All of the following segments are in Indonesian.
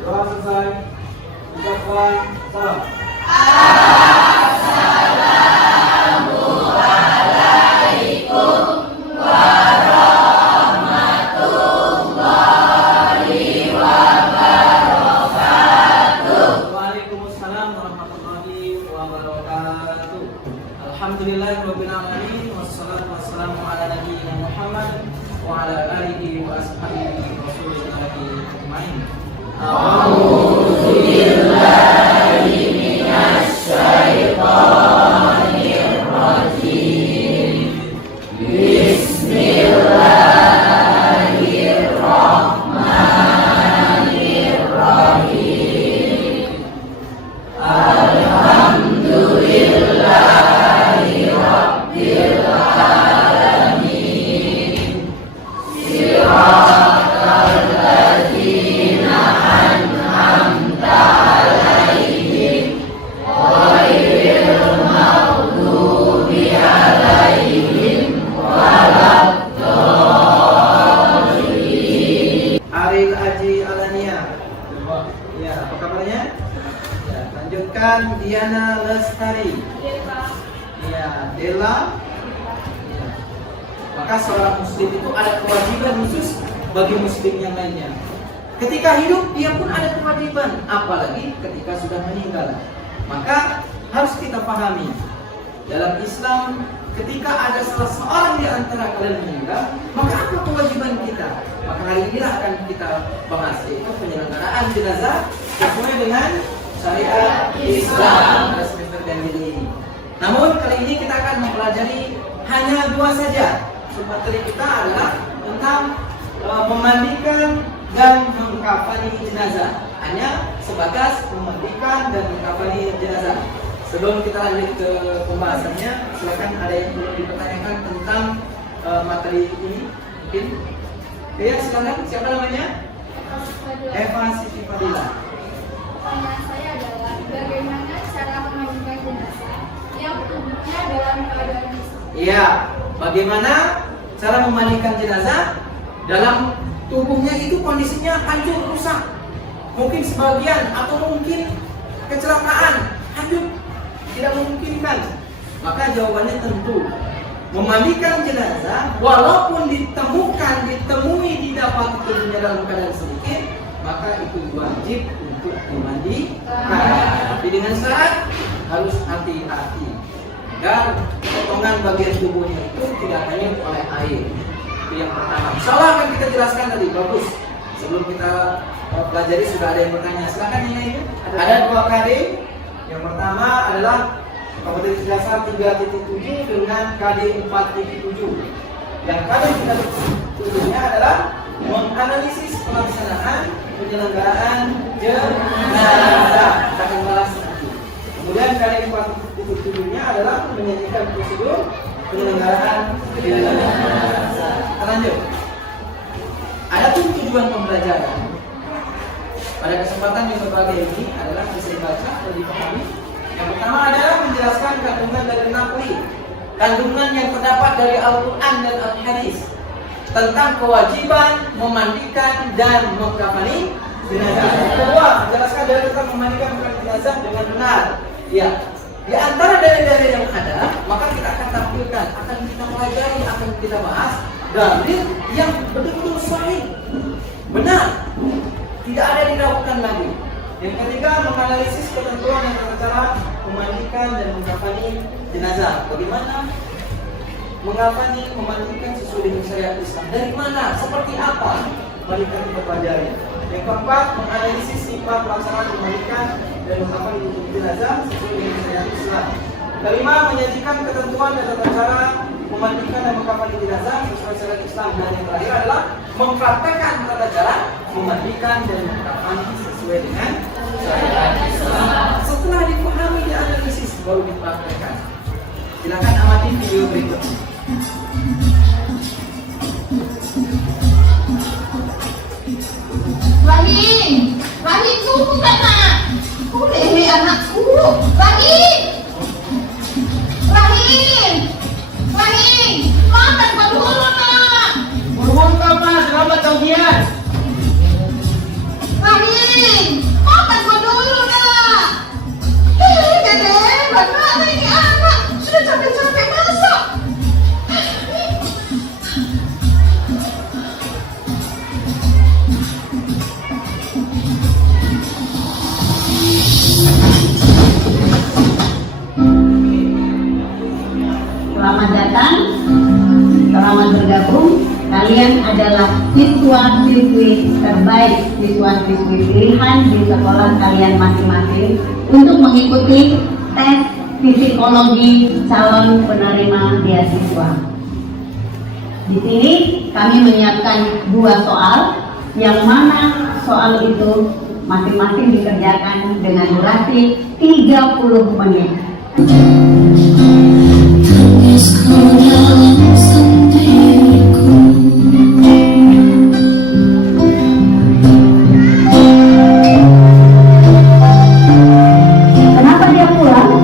Doa selesai. Ucapkan salam. Waalaikumsalam warahmatullahi wabarakatuh. Alhamdulillahirabbil alamin wassalatu wassalamu ala nabiyyina Muhammad wa ala alihi wa ashabihi rasulillahi ajmain. A'udzu billahi minasy syaithanir rajim. Bismillahirrahmanirrahim. Alhamdulillahi rabbil alamin. Siratal ladzina an'amta 'alaihim ghairil maghdubi 'alaihim waladdallin. Aril Aji Alania. Ya, apa kabarnya? Ya, lanjutkan Diana Lestari. Ya, Dela. Ya. Maka seorang muslim itu ada kewajiban khusus bagi muslim yang lainnya. Ketika hidup dia pun ada kewajiban, apalagi ketika sudah meninggal. Maka harus kita pahami dalam Islam, ketika ada salah seorang di antara kalian meninggal, maka apa kewajiban kita? Maka hari ini akan kita bahas, yaitu penyelenggaraan jenazah sesuai dengan syariat Islam pada semester ganjil ini. Namun kali ini kita akan mempelajari hanya dua saja. Materi kita adalah tentang memandikan dan mengkafani jenazah. Hanya sebatas memandikan dan mengkafani jenazah. Sebelum kita lanjut ke pembahasannya, silakan ada yang perlu dipertanyakan tentang materi ini, mungkin. Ya, silakan. Siapa namanya? Eva Siti Fadila. Pertanyaan saya adalah bagaimana cara memandikan jenazah yang tubuhnya dalam keadaan rusak? Iya, bagaimana cara memandikan jenazah dalam tubuhnya itu kondisinya hancur rusak, mungkin sebagian atau mungkin kecelakaan, hancur, tidak memungkinkan. Maka jawabannya tentu memandikan jenazah walaupun ditemui didapati tubuhnya dalam keadaan sedikit, maka itu wajib untuk dimandikan. Tapi dengan syarat harus hati-hati agar potongan bagian tubuhnya itu tidak hanyut oleh air. Itu yang pertama. Insyaallah akan kita jelaskan tadi, bagus. Sebelum kita pelajari sudah ada yang bertanya. Silakan ini. Ada dua KD. Yang pertama adalah kompetensi dasar 3.7 dengan KD 4.7. Yang KD 3.7-nya adalah menganalisis pelaksanaan penyelenggaraan jenazah. Kita akan bahas nanti. Kemudian KD 4.7-nya adalah menyanyikan prosedur penyelenggaraan jenazah. Kita lanjut. Adapun tujuan pembelajaran pada kesempatan yang berbagai ini adalah bisa dibaca atau dipahami. Yang pertama adalah menjelaskan kandungan dari naqli, kandungan yang terdapat dari Al-Quran dan Al-Hadis tentang kewajiban memandikan dan mengkafani jenazah. Kedua, menjelaskan dari tentang memandikan jenazah dengan benar. Ya, di antara dalil-dalil yang ada, maka kita akan tampilkan, akan kita pelajari, akan kita bahas dalil yang betul-betul sahih, benar, tidak ada diragukan lagi. Yang ketiga, menganalisis ketentuan yang tertera memandikan dan mengkafani jenazah. Bagaimana mengkafani, memandikan sesuai dengan syariat Islam? Dari mana? Seperti apa? Mari kita pelajari. Yang keempat, menganalisis sifat pelaksanaan memandikan dan mengkafani jenazah sesuai dengan syariat Islam. Kelima, menyajikan ketentuan dan tata cara memandikan dan mengkafani jenazah sesuai syariat Islam. Dan yang terakhir adalah mempraktekkan tata cara memandikan dan mengkafani sesuai dengan syariat Islam. Setelah dipahami, dianalisis, baru dipraktekkan. Silakan amati video berikut. Rahim, Rahim tunggu nak. Boleh anakku, Rahim. Rahim, Rahim, makan dulu nak. Berhubung kau mas, selamat tauhian. Rahim, siswa-siswi terbaik, siswa-siswi pilihan di sekolah kalian masing-masing untuk mengikuti tes psikologi calon penerima beasiswa. Di sini kami menyiapkan 2 soal, yang mana soal itu masing-masing dikerjakan dengan durasi 30 menit. Kenapa dia pulang?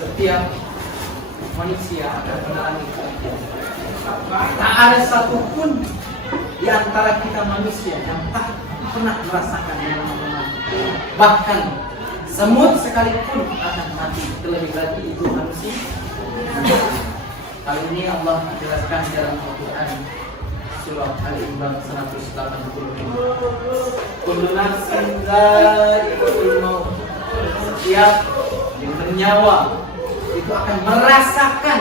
Setiap manusia akan mengalami kematian. Tak ada satupun di antara kita manusia yang tak pernah merasakan yang namanya mati. Bahkan semut sekalipun akan mati, terlebih lagi itu manusia. Hal ini Allah jelaskan dalam Al-Quran surah Al-Imran 180. Kullu nafsin dha'iqatul maut. Setiap yang bernyawa itu akan merasakan.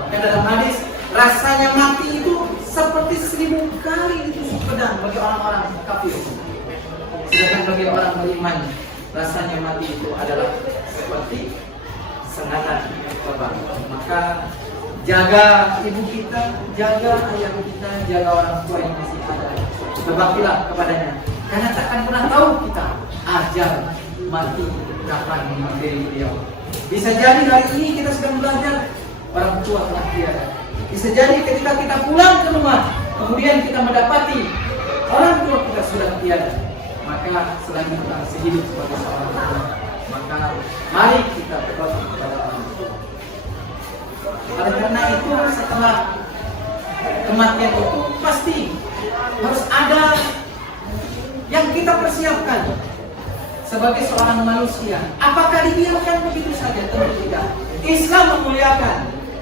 Maka dalam hadis, rasanya mati itu seperti 1000 kali ditusuk pedang bagi orang-orang kafir. Sedangkan bagi orang beriman, rasanya mati itu adalah seperti sengatan bapak. Maka jaga ibu kita, jaga ayah kita, jaga orang tua yang masih ada. Berbaktilah kepadanya, karena takkan pernah tahu kita ajal mati kapan dari beliau. Bisa jadi hari ini kita sedang belajar, orang tua telah tiada. Bisa jadi ketika kita pulang ke rumah, kemudian kita mendapati orang tua kita sudah tiada. Maka selain kita sehidup sebagai seorang tua, maka mari kita berdoa kepada orang tua. Oleh karena itu, setelah kematian itu pasti harus ada yang kita persiapkan sebagai seorang manusia. Apakah dibiarkan begitu saja? Tentu tidak. Islam memuliakan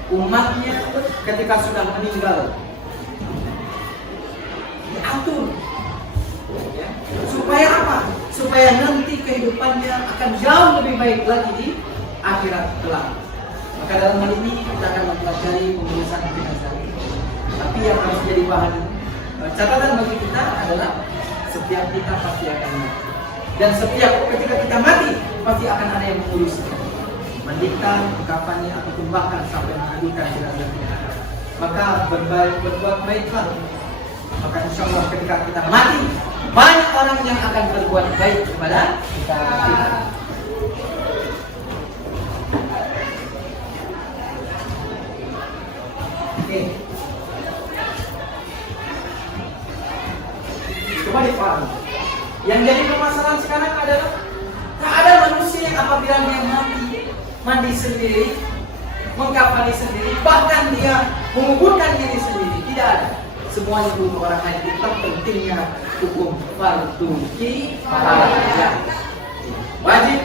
umatnya ketika sudah meninggal, diatur, ya. Supaya apa? Supaya nanti kehidupannya akan jauh lebih baik lagi di akhirat kelak. Maka dalam hal ini kita akan mempelajari pengurusan jenazah. Tapi yang harus jadi bahan catatan bagi kita adalah setiap kita pasti akan mati. Dan setiap ketika kita mati pasti akan ada yang mengurus, mandikan, mengkafani, ataupun bahkan sampai mengadukan jenazahnya. Maka berbuat baiklah. Maka insya Allah ketika kita mati, banyak orang yang akan berbuat baik kepada kita. Oke. Coba dipahami. Yang jadi permasalahan sekarang adalah tak ada manusia yang apabila dia mandi sendiri, mengkafani sendiri, bahkan dia menguburkan diri sendiri. Tidak ada. Semuanya itu orang lain. Itu pentingnya hukum fardu kifayah. Wajib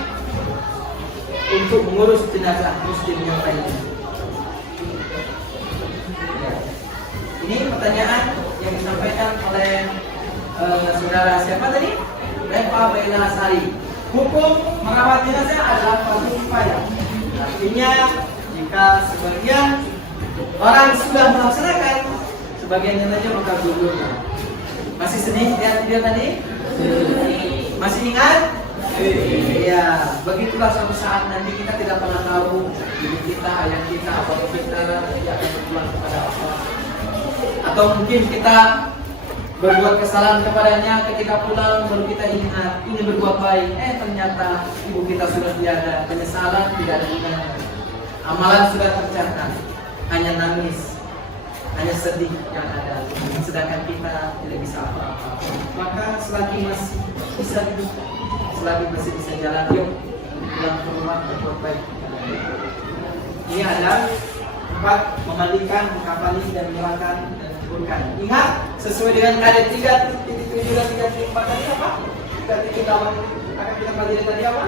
untuk mengurus jenazah muslim yang lainnya. Ini pertanyaan yang disampaikan oleh saudara siapa tadi? Reva Baila Sari. Hukum merawat jenazah adalah fardu kifayah. Artinya jika sebagian orang sudah melaksanakan, sebagiannya saja maka gugurnya. Masih sedih lihat video tadi? Masih ingat? Iya, begitulah suatu saat nanti kita tidak pernah tahu ibu kita, ayah kita, bapak kita yang akan berpulang kepada Allah. Atau mungkin kita berbuat kesalahan kepadanya, ketika pulang baru kita ingat ini berbuat baik, ternyata ibu kita sudah tiada, penyesalan tidak ada gunanya, amalan sudah tercatat, hanya nangis, hanya sedih yang ada, sedangkan kita tidak bisa apa-apa. Maka selagi masih bisa hidup, selagi masih bisa jalan, yuk pulang ke rumah berbuat baik. Ini ada 4, memandikan, mengkafani dan menyerahkan dan kuburkan. Ingat, sesuai dengan ayat 3.7 dan 3.4 tadi apa? 3.8 akan kita pelajari tadi apa?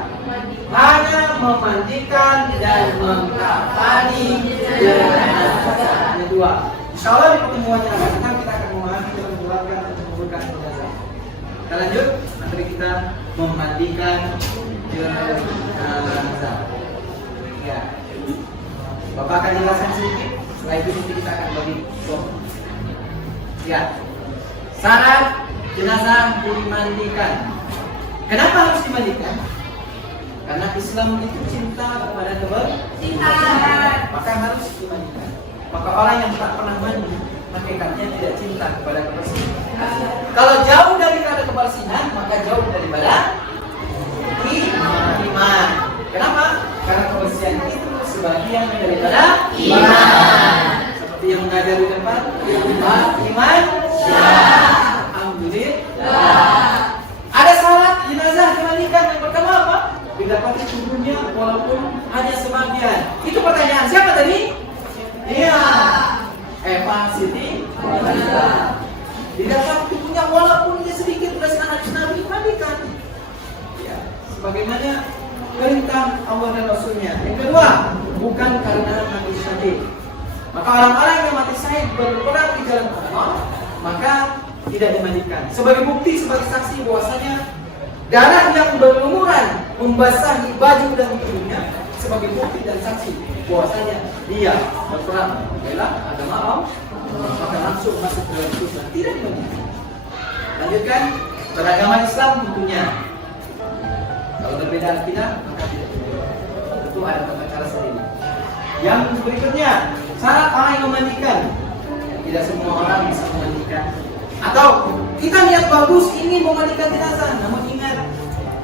Hanya memandikan dan mengkafani jenazah. Hanya 2. Insya Allah di pertemuan yang akan datang kita akan memahami dan menjelaskan dan menguburkan jenazah. Kita lanjut, materi kita memandikan jenazah. Ya, Bapak akan jelaskan sedikit. Setelah itu nanti kita akan bagi kelompok. Ya, syarat jenazah dimandikan. Kenapa harus dimandikan? Karena Islam itu cinta kepada kebersihan, maka harus dimandikan. Maka orang yang tak pernah mandi, hakikatnya tidak cinta kepada kebersihan. Kalau jauh daripada kebersihan, maka jauh daripada iman. Kenapa? Karena kebersihan itu sebagian daripada iman. Seperti yang mengajar di depan, iman. Alhamdulillah. Ada syarat jenazah dimandikan. Yang pertama apa? Didapati tubuhnya walaupun hanya sebagian. Itu pertanyaan siapa tadi? Iya, Eva Siti. Didapat tubuhnya walaupun dia sedikit berdasarkan hadis Nabi, mandikan. Ya, sebagaimana perintah Allah dan Rasulnya. Yang kedua, bukan karena mati syahid. Maka orang-orang yang mati syahid berperang di jalan Allah, maka tidak dimandikan. Sebagai bukti, sebagai saksi bahwasanya darah yang berlumuran membasahi baju dan tubuhnya, sebagai bukti dan saksi bahwasanya dia berperang membela agama Allah, maka langsung masuk dalam Islam, tidak dimandikan. Lanjutkan, beragama Islam tentunya. Kalau berbeda akidah, maka tidak dimandikan. Tentu ada tata cara sendiri. Yang berikutnya, syarat orang yang memandikan. Tidak semua orang bisa memandikan. Atau kita niat bagus ingin memandikan jenazah, namun ingat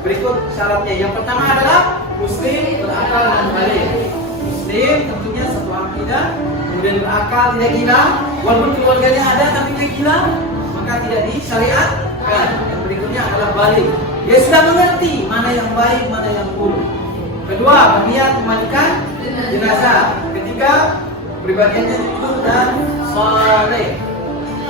berikut syaratnya. Yang pertama adalah muslim, berakal dan balik. Muslim tentunya satu akidah, kemudian berakal, tidak gila. Walaupun keluarganya ada tapi tidak gila, maka tidak disyariatkan. Yang berikutnya adalah balik. Dia sudah mengerti mana yang baik, mana yang buruk. Kedua, berniat memandikan jenazah. Ketiga, pribadiannya jujur dan saleh.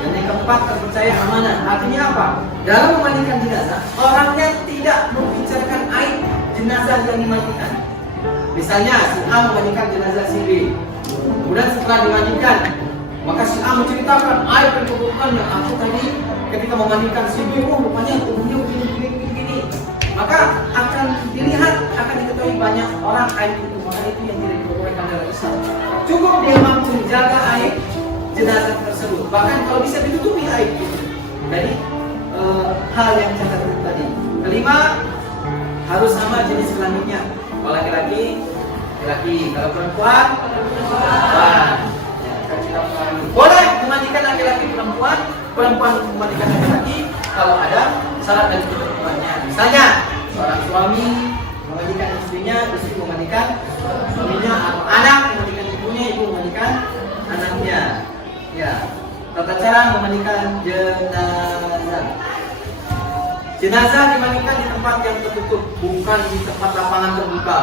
Dan yang keempat, terpercaya amanah. Artinya apa? Dalam memandikan jenazah, orangnya tidak membicarakan aib jenazah yang dimandikan. Misalnya, si A memandikan jenazah si B. Kemudian setelah dimandikan, maka si A menceritakan aib dan keburukannya. Aku tadi ketika memandikan si B, rupanya tubuhnya begini. Maka akan dilihat, akan diketahui banyak orang aib itu. Maka itu yang tidak diperbolehkan dalam Islam. Cukup dia mampu menjaga aib jenazah tersebut, bahkan kalau bisa ditutupi aib itu dari hal yang saya katakan tadi. Kelima, harus sama jenis kelaminnya. Kalau laki-laki, kalau perempuan, ya, boleh memandikan laki-laki perempuan, perempuan memandikan laki-laki kalau ada syarat dan ketentuannya. Misalnya seorang suami memandikan istrinya, istri memandikan suaminya, atau anak memandikan ibunya, ibu memandikan anaknya. Ya, tata cara memandikan jenazah. Jenazah dimandikan di tempat yang tertutup, bukan di tempat lapangan terbuka.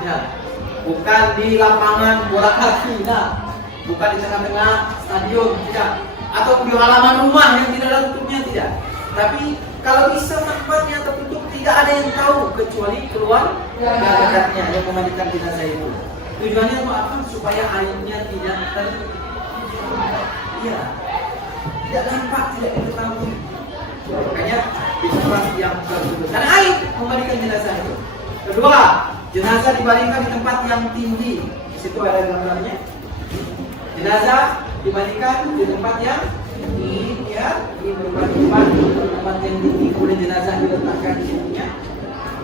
Ya, bukan di lapangan bola kaki, nah, bukan di tengah-tengah stadion, tidak. Atau di halaman rumah yang tidak ada tutupnya, tidak. Tapi kalau bisa tempatnya tertutup, tidak ada yang tahu kecuali keluarga dekatnya yang memandikan jenazah itu. Tujuannya apa? Supaya airnya tidak tertutup. Iya, tidak nampak, tidak diketahui. Makanya di tempat yang tertutup. Karena air memandikan jenazah itu. Kedua, jenazah dibaringkan di tempat yang tinggi. Di situ ada gambarnya. Jenazah dimandikan di tempat yang tinggi, ya, di tempat yang tinggi. Kemudian jenazah diletakkan di situnya.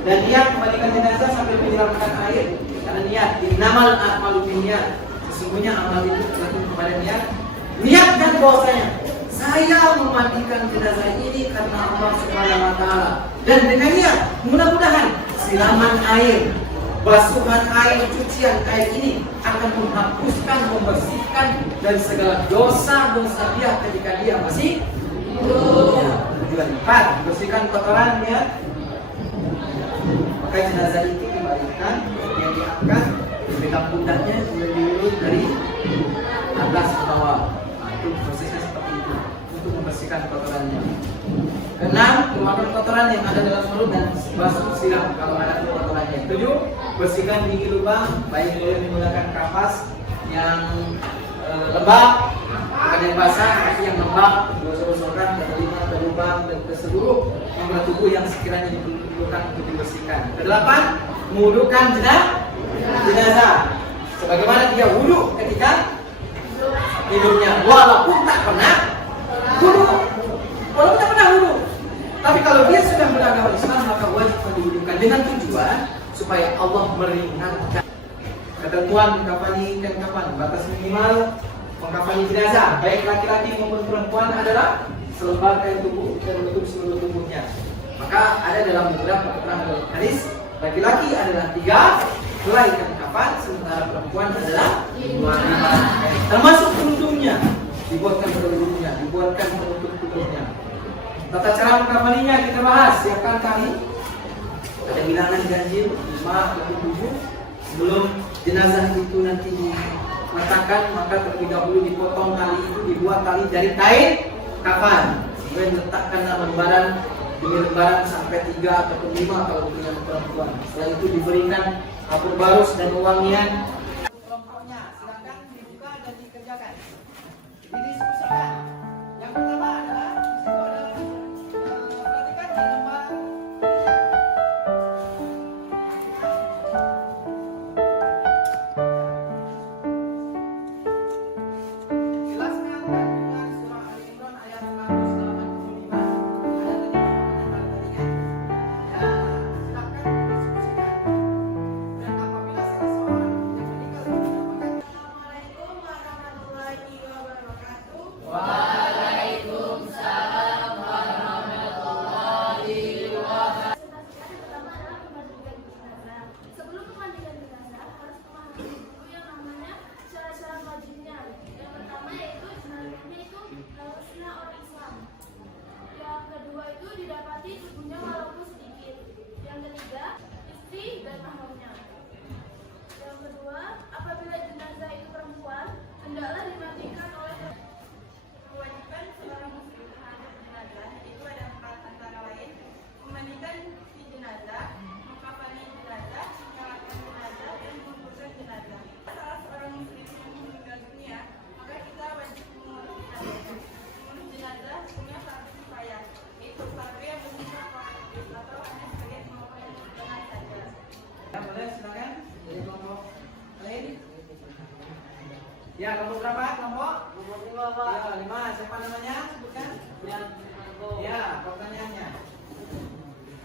dan niat memandikan jenazah sambil menyiramkan air karena niat innamal a'malu binniyat, sesungguhnya amal itu tergantung kepada niat. Niatkan bahwasanya saya memandikan jenazah ini karena Allah Subhanahu wa taala, dan dengan niat mudah-mudahan siraman air, basuhan air, cucian air ini akan menghapuskan, membersihkan dari segala dosa-dosa dia ketika dia masih hidup. Tujuan 4, bersihkan kotoran niat. Maka jenazah itu dibalikan, yang diangkat, dipegang pundaknya, kemudian diurut dari atas ke bawah. Nah, itu prosesnya seperti itu untuk membersihkan kotorannya. Keenam, keluarkan kotoran yang ada dalam mulut dan basuh siram kalau ada kotorannya. 7, bersihkan gigi lubang, baik boleh menggunakan kapas yang lembab, bukan yang basah, tapi yang lembab, gosok-gosokkan ke telinga, ke lubang, dan ke seluruh anggota tubuh yang sekiranya diperlukan untuk dibersihkan. Kedelapan, mewudukan jenazah, sebagaimana dia wudhu ketika hidupnya, walaupun tak pernah wudhu, tapi kalau dia sudah beragama Islam maka wajib diwudukan dengan tujuan supaya Allah meringankan. Ketentuan mengkafani dan kapan, batas minimal mengkafani jenazah baik laki-laki maupun perempuan adalah selembar kain tubuh dan menutup seluruh tubuhnya. Maka ada dalam beberapa keterangan hadis, laki-laki adalah 3 helai kain kafan, sementara perempuan adalah 5 termasuk kerudungnya, dibuatkan kerudungnya, dibuatkan penutup tubuhnya. Tata cara mengkafaninya kita bahas. Siapkan tali, ada bilangan ganjil 5 atau 7. Sebelum jenazah itu nanti diletakkan, maka terlebih dahulu dipotong tali itu, dibuat tali dari kain kafan, kemudian diletakkan lembaran demi lembaran sampai 3 atau 5 kalau dengan perempuan. Setelah itu diberikan kapur barus dan wangian. Kelompoknya silakan dibuka dan dikerjakan, didiskusikan. Yang pertama adalah perhatikan di lembar tubuhnya walaupun sedikit. Yang ketiga, istri dan mahramnya. Yang kedua, apabila jenazah itu perempuan, hendaklah dimandikan oleh kewajiban seorang muslim terhadap jenazah itu ada 4 antara lain: memandikan si jenazah, mengkafani jenazah, menyalatkan jenazah, dan menguburkan jenazah. Salah seorang muslim yang meninggal dunia, maka kita wajib mengurus jenazah. Mengurus jenazah punya 1 upaya, yaitu satu yang berusaha atau hanya sebagai pengawalan dengan saja. Ya, boleh silakan dari kelompok lain. Ya, kelompok berapa? Kelompok 5, Pak. Ya, 5. Siapa namanya? Sebutkan. Ya, pertanyaannya.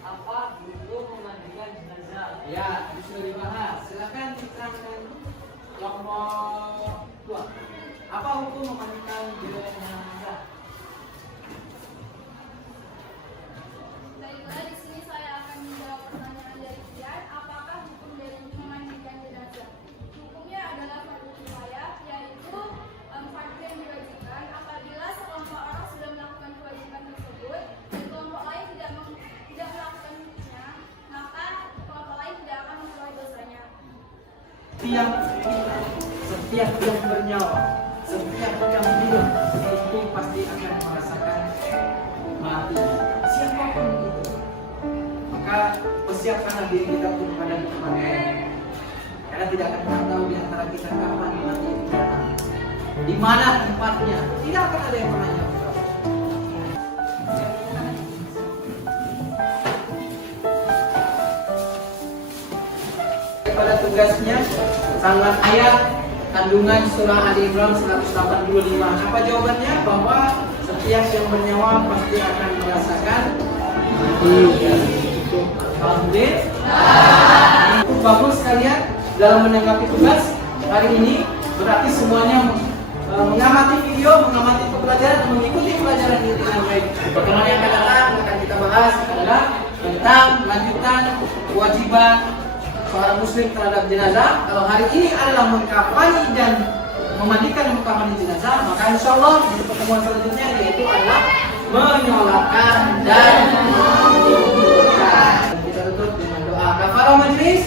Apa itu memandikan jenazah? Ya, itu sudah dibahas. Silakan diterangkan kelompok 2. Apa hukum memandikan jenazah? Baiklah, di sini saya akan menjawab pertanyaan dari Kian. Apakah hukum dari memandikan jenazah? Hukumnya adalah fardu kifayah, yaitu fardu yang diwajibkan apabila sekelompok orang sudah melakukan kewajiban tersebut dan kelompok lain tidak melakukannya, maka kelompok lain tidak akan memperoleh dosanya. Setiap yang bernyawa, setiap yang hidup itu pasti akan merasakan mati. Siapapun itu. Maka persiapkanlah diri kita untuk pada kematian. Karena tidak akan pernah tahu di antara kita kapan mati itu datang. Di mana tempatnya? Tidak akan ada yang pernah tahu. Pada tugasnya sangat ayat kandungan surah Ali Imran 185. Apa jawabannya? Bahwa setiap yang bernyawa pasti akan merasakan mati. Alhamdulillah. Bagus kalian dalam menanggapi tugas hari ini. Berarti semuanya mengamati video, mengamati pembelajaran, mengikuti pelajaran ini dengan baik. Pertemuan yang akan datang akan kita bahas adalah tentang lanjutan kewajiban seorang muslim terhadap jenazah. Kalau hari ini adalah mengkafani dan memandikan dan mengkafani jenazah, maka insya Allah di pertemuan selanjutnya yaitu adalah menyolatkan dan menguburkan. Kita tutup dengan doa kafarah majlis.